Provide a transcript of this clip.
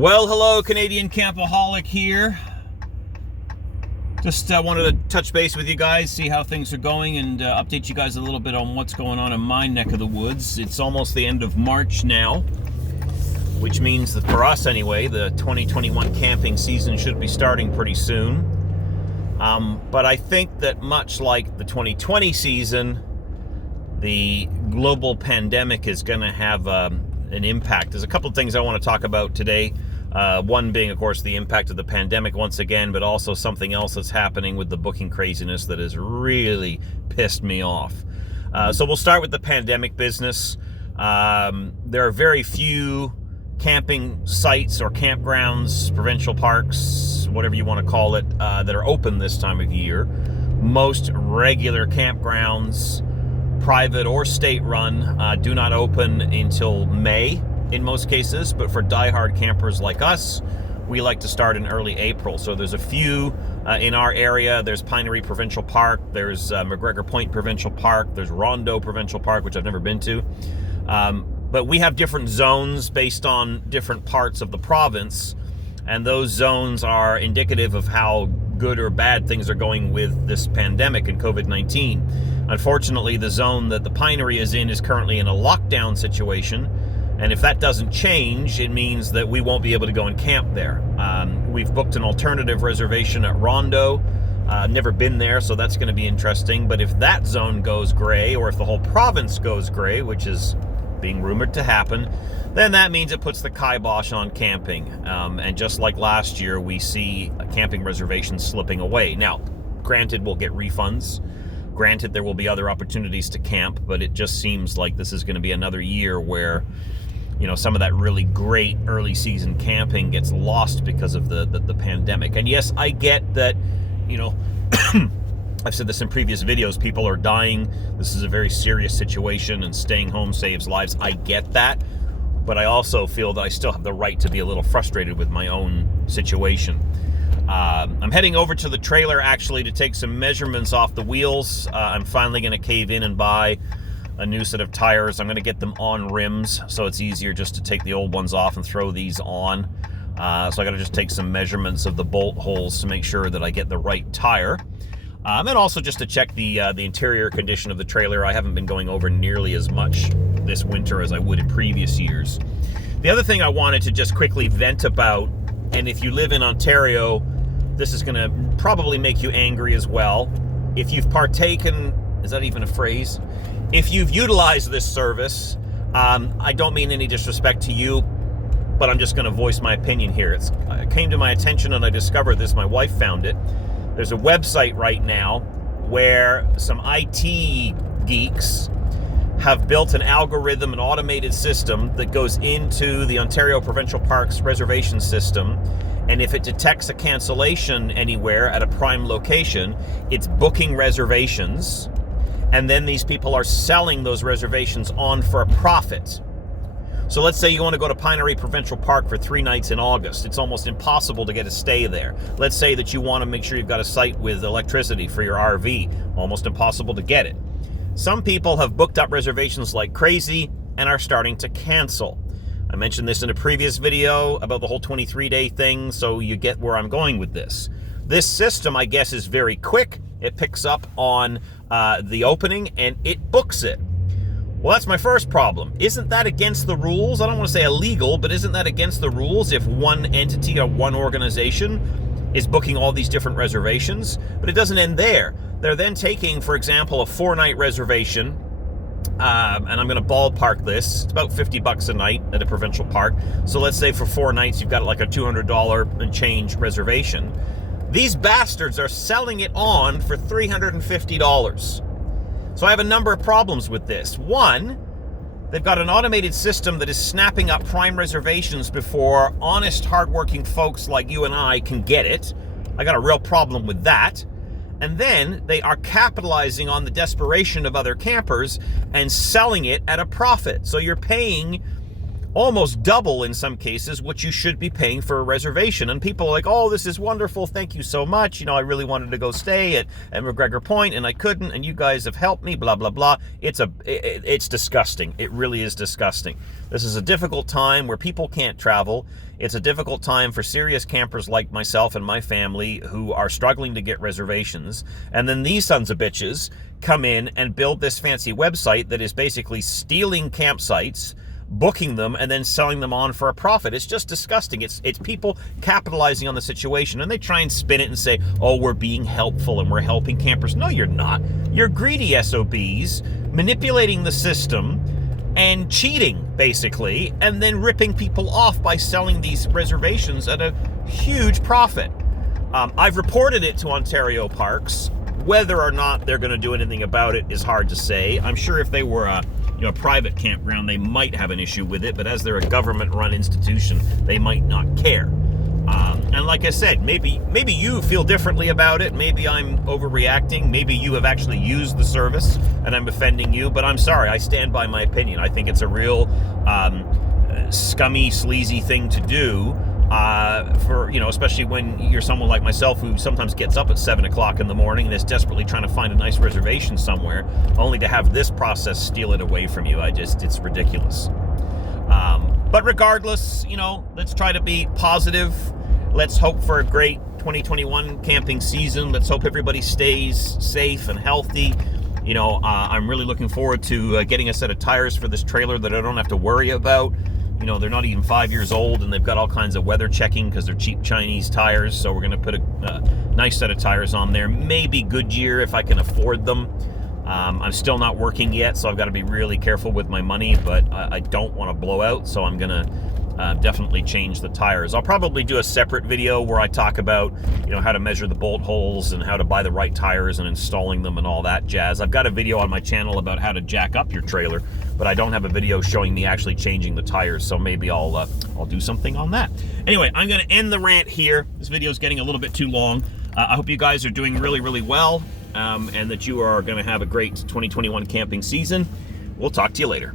Well, hello, Canadian Campaholic here. Just wanted to touch base with you guys, see how things are going, and update you guys a little bit on what's going on in my neck of the woods. It's almost the end of March now, which means that for us anyway, the 2021 camping season should be starting pretty soon. But I think that much like the 2020 season, the global pandemic is going to have an impact. There's a couple of things I want to talk about today. One being, of course, the impact of the pandemic once again, but also something else that's happening with the booking craziness that has really pissed me off. So we'll start with the pandemic business. There are very few camping sites or campgrounds, provincial parks, whatever you want to call it, that are open this time of year. Most regular campgrounds, private or state-run, do not open until May in most cases, but for diehard campers like us, we like to start in early April. So there's a few in our area. There's Pinery Provincial Park, there's McGregor Point Provincial Park, there's Rondo Provincial Park, which I've never been to. But we have different zones based on different parts of the province, and those zones are indicative of how good or bad things are going with this pandemic and COVID-19. Unfortunately, the zone that the Pinery is in is currently in a lockdown situation, and if that doesn't change, it means that we won't be able to go and camp there. We've booked an alternative reservation at Rondo. Never been there, so that's going to be interesting. But if that zone goes gray, or if the whole province goes gray, which is being rumored to happen, then that means it puts the kibosh on camping. And just like last year, we see camping reservations slipping away. Now, granted, we'll get refunds. Granted, there will be other opportunities to camp, but it just seems like this is going to be another year where, you know, some of that really great early season camping gets lost because of the pandemic. And yes, I get that, you know, I've said this in previous videos, people are dying. This is a very serious situation and staying home saves lives. I get that, but I also feel that I still have the right to be a little frustrated with my own situation. I'm heading over to the trailer actually to take some measurements off the wheels. I'm finally going to cave in and buy a new set of tires. I'm going to get them on rims, so it's easier just to take the old ones off and throw these on. So I got to just take some measurements of the bolt holes to make sure that I get the right tire. And also just to check the interior condition of the trailer. I haven't been going over nearly as much this winter as I would in previous years. The other thing I wanted to just quickly vent about, and if you live in Ontario, this is going to probably make you angry as well. If you've partaken, is that even a phrase? If you've utilized this service, I don't mean any disrespect to you, but I'm just going to voice my opinion here. It came to my attention and I discovered this. My wife found it. There's a website right now where some IT geeks have built an algorithm, an automated system that goes into the Ontario Provincial Parks reservation system. And if it detects a cancellation anywhere at a prime location, it's booking reservations. And then these people are selling those reservations on for a profit. So let's say you want to go to Pinery Provincial Park for 3 nights in August. It's almost impossible to get a stay there. Let's say that you want to make sure you've got a site with electricity for your RV. Almost impossible to get it. Some people have booked up reservations like crazy and are starting to cancel. I mentioned this in a previous video about the whole 23-day thing, so you get where I'm going with this. This system, I guess, is very quick. It picks up on the opening and it books it. Well, that's my first problem. Isn't that against the rules? I don't want to say illegal, but isn't that against the rules if one entity or one organization is booking all these different reservations? But it doesn't end there. They're then taking, for example, a 4-night reservation, and I'm going to ballpark this. It's about $50 a night at a provincial park. So let's say for 4 nights, you've got like a $200 and change reservation. These bastards are selling it on for $350. So I have a number of problems with this. One, they've got an automated system that is snapping up prime reservations before honest, hardworking folks like you and I can get it. I got a real problem with that. And then they are capitalizing on the desperation of other campers and selling it at a profit. So you're paying almost double in some cases what you should be paying for a reservation. And people are like, oh, this is wonderful, thank you so much, you know, I really wanted to go stay at McGregor Point and I couldn't, and you guys have helped me, blah blah blah. It's disgusting. It really is disgusting. This is a difficult time where people can't travel. It's a difficult time for serious campers like myself and my family who are struggling to get reservations. And then these sons of bitches come in and build this fancy website that is basically stealing campsites, booking them, and then selling them on for a profit. It's just disgusting. It's people capitalizing on the situation, and they try and spin it and say, oh, we're being helpful and we're helping campers. No, you're not. You're greedy SOBs manipulating the system and cheating, basically, and then ripping people off by selling these reservations at a huge profit. I've reported it to Ontario Parks. Whether or not they're going to do anything about it is hard to say. I'm sure if they were a private campground, they might have an issue with it, but as they're a government-run institution, they might not care. And like I said, maybe you feel differently about it. Maybe I'm overreacting. Maybe you have actually used the service and I'm offending you, but I'm sorry. I stand by my opinion. I think it's a real scummy, sleazy thing to do. Especially when you're someone like myself who sometimes gets up at 7 o'clock in the morning and is desperately trying to find a nice reservation somewhere, only to have this process steal it away from you. It's ridiculous. But regardless, let's try to be positive. Let's hope for a great 2021 camping season. Let's hope everybody stays safe and healthy. I'm really looking forward to getting a set of tires for this trailer that I don't have to worry about. They're not even 5 years old, and they've got all kinds of weather checking because they're cheap Chinese tires. So we're going to put a nice set of tires on there. Maybe Goodyear if I can afford them. I'm still not working yet, so I've got to be really careful with my money, but I don't want to blow out, so I'm going to definitely change the tires. I'll probably do a separate video where I talk about, how to measure the bolt holes and how to buy the right tires and installing them and all that jazz. I've got a video on my channel about how to jack up your trailer, but I don't have a video showing me actually changing the tires, so maybe I'll do something on that. Anyway, I'm going to end the rant here. This video is getting a little bit too long. I hope you guys are doing really, really well, and that you are going to have a great 2021 camping season. We'll talk to you later.